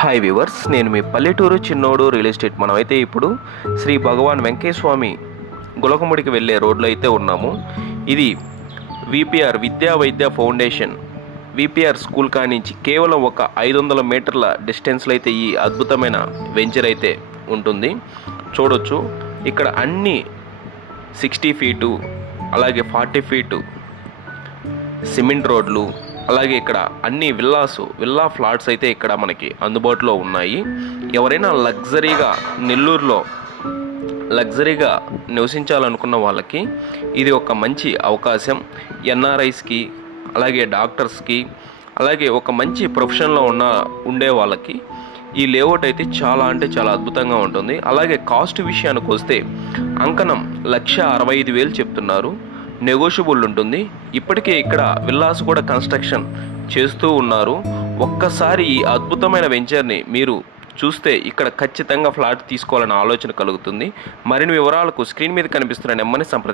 Hi viewers, నేను మీ పల్లెటూరు చిన్నోడు రియల్ ఎస్టేట్. మనమైతే ఇప్పుడు శ్రీ భగవాన్ వెంకయ్య స్వామి గులకముడికి వెళ్ళే రోడ్లో అయితే ఉన్నాము. ఇది విపిఆర్ విద్యా వైద్య ఫౌండేషన్ విపిఆర్ స్కూల్ కానించి కేవలం ఒక 500 మీటర్ల డిస్టెన్స్లో అయితే ఈ అద్భుతమైన వెంచర్ అయితే ఉంటుంది. చూడొచ్చు, ఇక్కడ అన్ని 60 ఫీటు అలాగే 40 ఫీటు సిమెంట్ రోడ్లు, అలాగే ఇక్కడ అన్ని విల్లా ఫ్లాట్స్ అయితే ఇక్కడ మనకి అందుబాటులో ఉన్నాయి. ఎవరైనా నెల్లూరులో లగ్జరీగా నివసించాలనుకున్న వాళ్ళకి ఇది ఒక మంచి అవకాశం. ఎన్ఆర్ఐస్కి, అలాగే డాక్టర్స్కి, అలాగే ఒక మంచి ప్రొఫెషన్లో ఉండే వాళ్ళకి ఈ లేఅవుట్ అయితే చాలా చాలా అద్భుతంగా ఉంటుంది. అలాగే కాస్ట్ విషయానికి వస్తే అంకణం 1,65,000 చెప్తున్నారు. నెగోషియబుల్ ఉంటుంది. ఇప్పటికే ఇక్కడ విల్లాస్ కూడా కన్స్ట్రక్షన్ చేస్తూ ఉన్నారు. ఒక్కసారి ఈ అద్భుతమైన వెంచర్ని మీరు చూస్తే ఇక్కడ ఖచ్చితంగా ఫ్లాట్ తీసుకోవాలనే ఆలోచన కలుగుతుంది. మరిన్ని వివరాలకు స్క్రీన్ మీద కనిపిస్తున్న నెంబర్ని